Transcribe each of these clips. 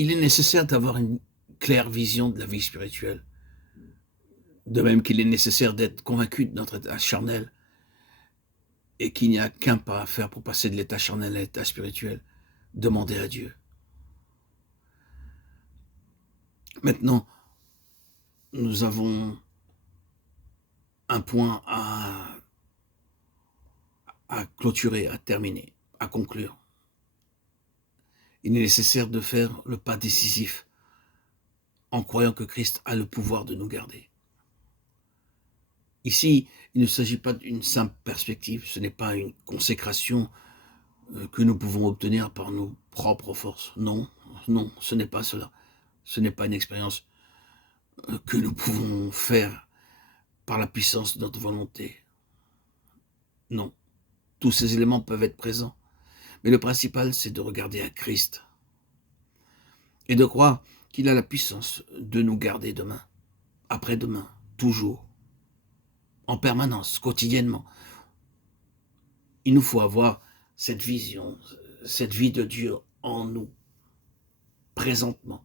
Il est nécessaire d'avoir une claire vision de la vie spirituelle, de même qu'il est nécessaire d'être convaincu de notre état charnel et qu'il n'y a qu'un pas à faire pour passer de l'état charnel à l'état spirituel, demander à Dieu. Maintenant, nous avons un point à clôturer, à terminer, à conclure. Il est nécessaire de faire le pas décisif en croyant que Christ a le pouvoir de nous garder. Ici, il ne s'agit pas d'une simple perspective, ce n'est pas une consécration que nous pouvons obtenir par nos propres forces. Non, non, ce n'est pas cela. Ce n'est pas une expérience que nous pouvons faire par la puissance de notre volonté. Non, tous ces éléments peuvent être présents. Mais le principal, c'est de regarder à Christ et de croire qu'il a la puissance de nous garder demain, après-demain, toujours, en permanence, quotidiennement. Il nous faut avoir cette vision, cette vie de Dieu en nous, présentement.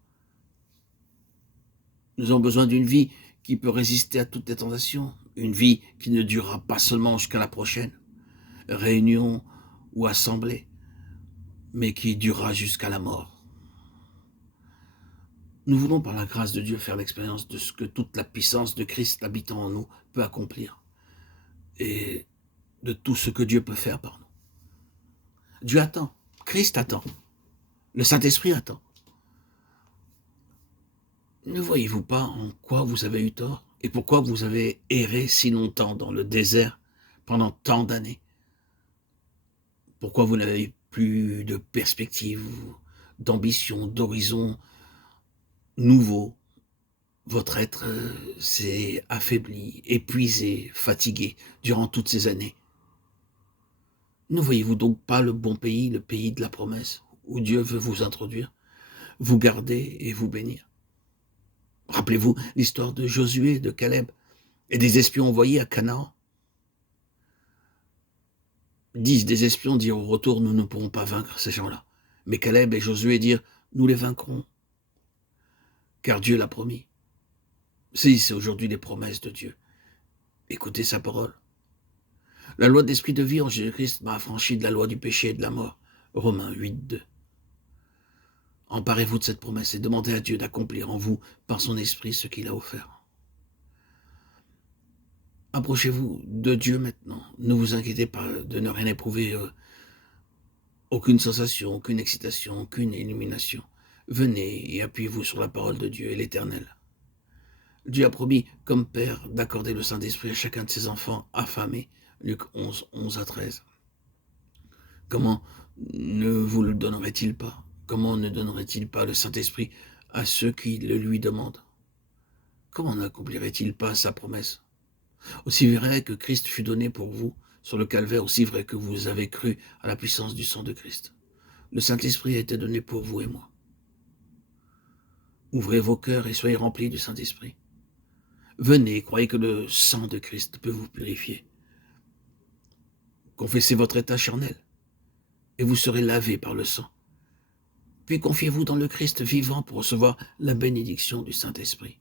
Nous avons besoin d'une vie qui peut résister à toutes les tentations, une vie qui ne durera pas seulement jusqu'à la prochaine réunion ou assemblée, mais qui durera jusqu'à la mort. Nous voulons par la grâce de Dieu faire l'expérience de ce que toute la puissance de Christ habitant en nous peut accomplir et de tout ce que Dieu peut faire par nous. Dieu attend, Christ attend, le Saint-Esprit attend. Ne voyez-vous pas en quoi vous avez eu tort et pourquoi vous avez erré si longtemps dans le désert pendant tant d'années? Pourquoi vous n'avez plus de perspective, d'ambition, d'horizon nouveau? Votre être s'est affaibli, épuisé, fatigué durant toutes ces années. Ne voyez-vous donc pas le bon pays, le pays de la promesse, où Dieu veut vous introduire, vous garder et vous bénir? Rappelez-vous l'histoire de Josué, de Caleb et des espions envoyés à Canaan. 10 des espions dirent au retour, nous ne pourrons pas vaincre ces gens-là. Mais Caleb et Josué dirent, nous les vaincrons, car Dieu l'a promis. Si, c'est aujourd'hui les promesses de Dieu. Écoutez sa parole. La loi d'esprit de vie en Jésus-Christ m'a affranchi de la loi du péché et de la mort. Romains 8, 2. Emparez-vous de cette promesse et demandez à Dieu d'accomplir en vous, par son esprit, ce qu'il a offert. Approchez-vous de Dieu maintenant. Ne vous inquiétez pas de ne rien éprouver, aucune sensation, aucune excitation, aucune illumination. Venez et appuyez-vous sur la parole de Dieu et l'Éternel. Dieu a promis, comme Père, d'accorder le Saint-Esprit à chacun de ses enfants affamés. Luc 11, 11 à 13. Comment ne vous le donnerait-il pas? Comment ne donnerait-il pas le Saint-Esprit à ceux qui le lui demandent? Comment n'accomplirait-il pas sa promesse? Aussi vrai que Christ fut donné pour vous sur le calvaire, aussi vrai que vous avez cru à la puissance du sang de Christ. Le Saint-Esprit a été donné pour vous et moi. Ouvrez vos cœurs et soyez remplis du Saint-Esprit. Venez, croyez que le sang de Christ peut vous purifier. Confessez votre état charnel et vous serez lavés par le sang. Puis confiez-vous dans le Christ vivant pour recevoir la bénédiction du Saint-Esprit.